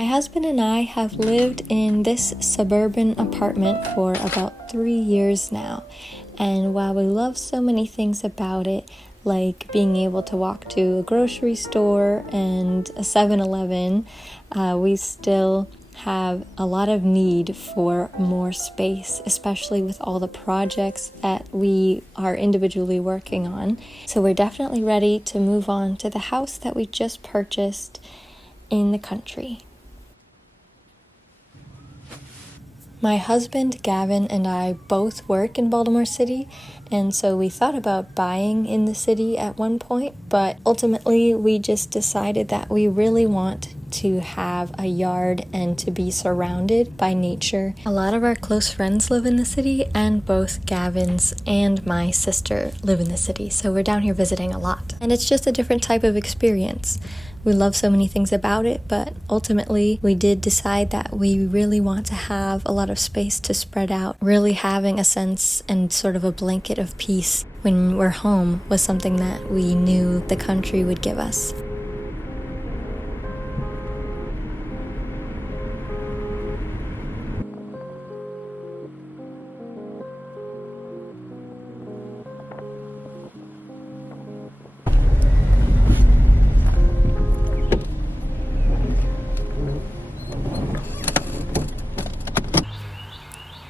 My husband and I have lived in this suburban apartment for about 3 years now, and while we love so many things about it, like being able to walk to a grocery store and a 7-Eleven, we still have a lot of need for more space, especially with all the projects that we are individually working on. So we're definitely ready to move on to the house that we just purchased in the country. My husband, Gavin, and I both work in Baltimore City, and so we thought about buying in the city at one point, but ultimately we just decided that we really want to have a yard and to be surrounded by nature. A lot of our close friends live in the city, and both Gavin's and my sister live in the city, so we're down here visiting a lot. And it's just a different type of experience. We love so many things about it, but ultimately we did decide that we really want to have a lot of space to spread out. Really having a sense and sort of a blanket of peace when we're home was something that we knew the country would give us.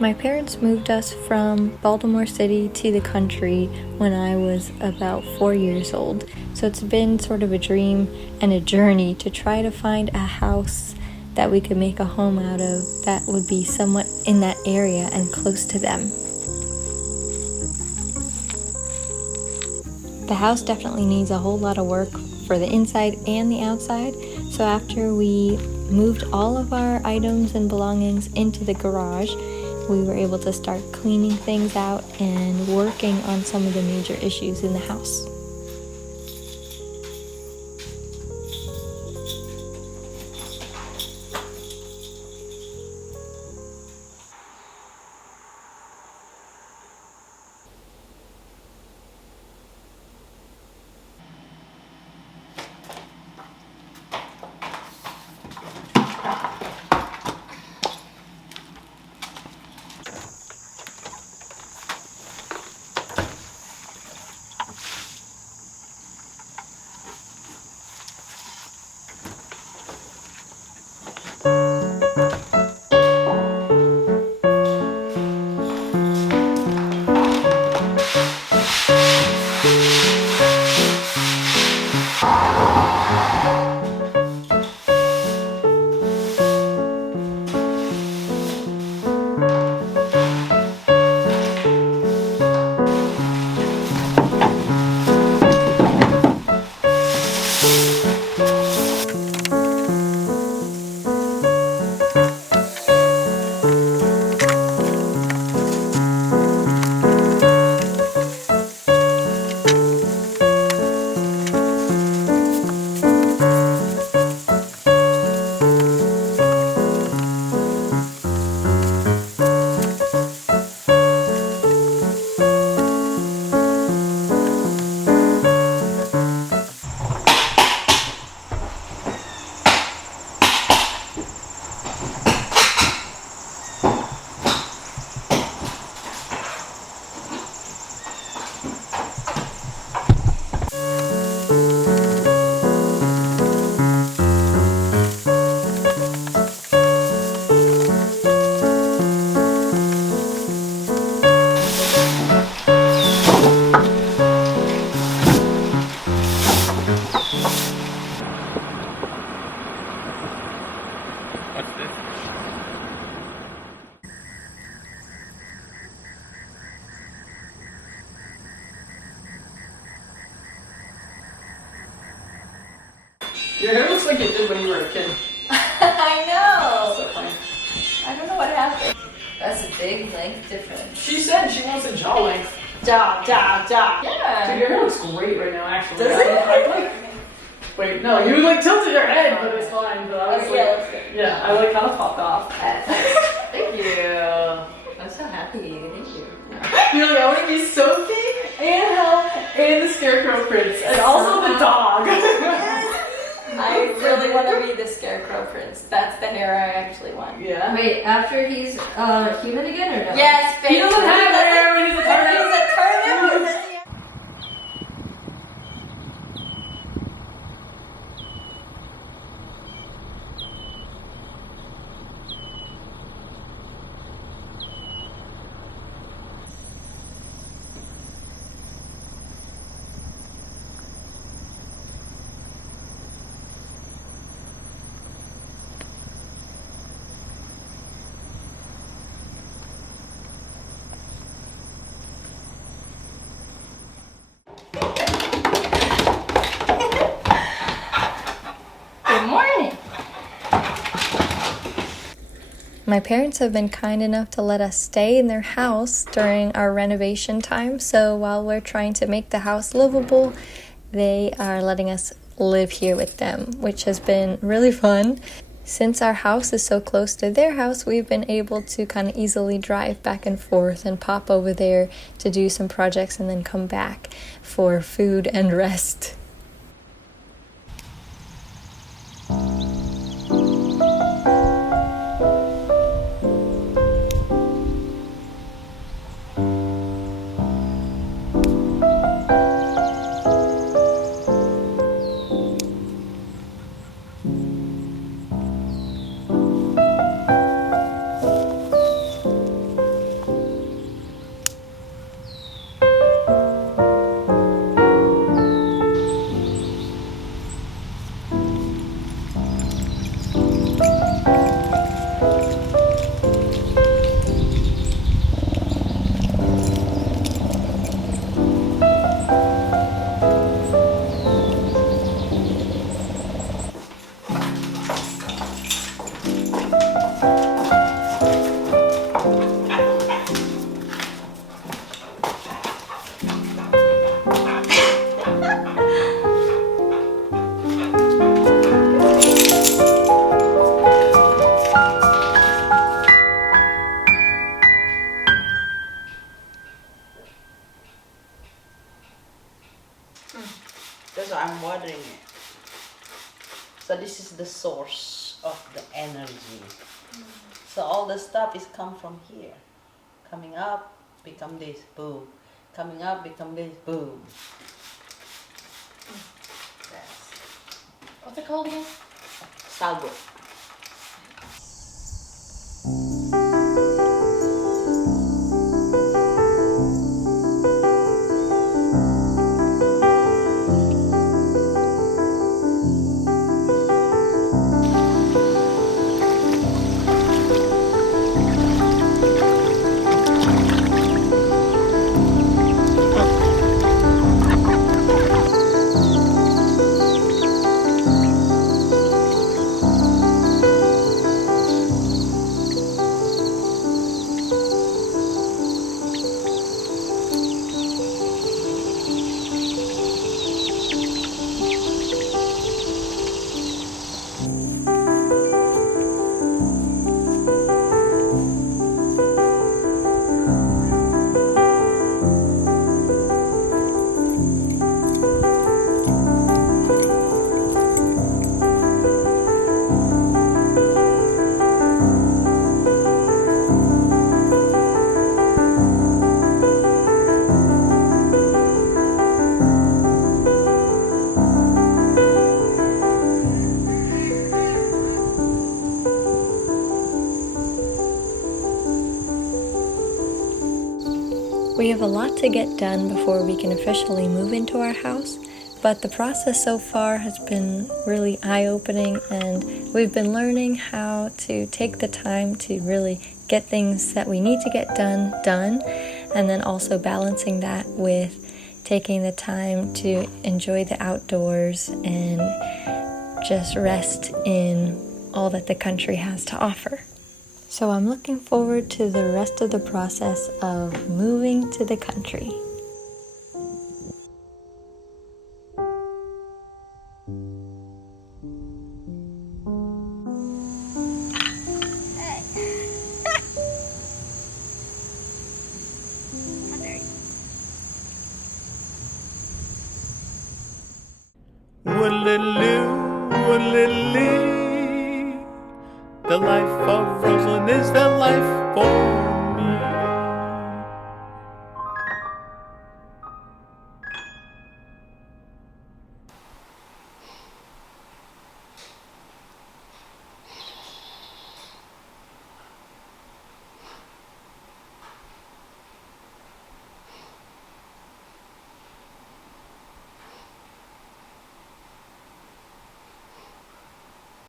My parents moved us from Baltimore City to the country when I was about 4 years old. So it's been sort of a dream and a journey to try to find a house that we could make a home out of that would be somewhat in that area and close to them. The house definitely needs a whole lot of work for the inside and the outside. So after we moved all of our items and belongings into the garage, we were able to start cleaning things out and working on some of the major issues in the house. Your hair looks like it did when you were a kid. I know! So funny. I don't know what happened. That's a big length difference. She said she wants a jaw length. Jaw. Yeah. Dude, your hair looks great right now, actually. Does it? I like... Wait, no, you like tilted your head, but it's fine. But I was yeah, I like how it popped off. Thank you. I'm so happy. Thank you. You're like, I want to be Sophie and Howl and the Scarecrow Prince and also the dog. I really want to be the Scarecrow Prince. That's the hair I actually want. Yeah. Wait, after he's human again or no? Yes, baby. He doesn't have hair when he's a turnip. He's a turnip. Good morning. My parents have been kind enough to let us stay in their house during our renovation time, so while we're trying to make the house livable, they are letting us live here with them, which has been really fun. Since our house is so close to their house, we've been able to kind of easily drive back and forth and pop over there to do some projects and then come back for food and rest. That's why I'm watering it. So this is the source of the energy. So all the stuff is come from here. Coming up, become this, boom. Coming up, become this, boom. What's it called again? Salvo. We have a lot to get done before we can officially move into our house, but the process so far has been really eye-opening, and we've been learning how to take the time to really get things that we need to get done, and then also balancing that with taking the time to enjoy the outdoors and just rest in all that the country has to offer. So I'm looking forward to the rest of the process of moving to the country. Woodloo, woodloo, The life of Rosalind is the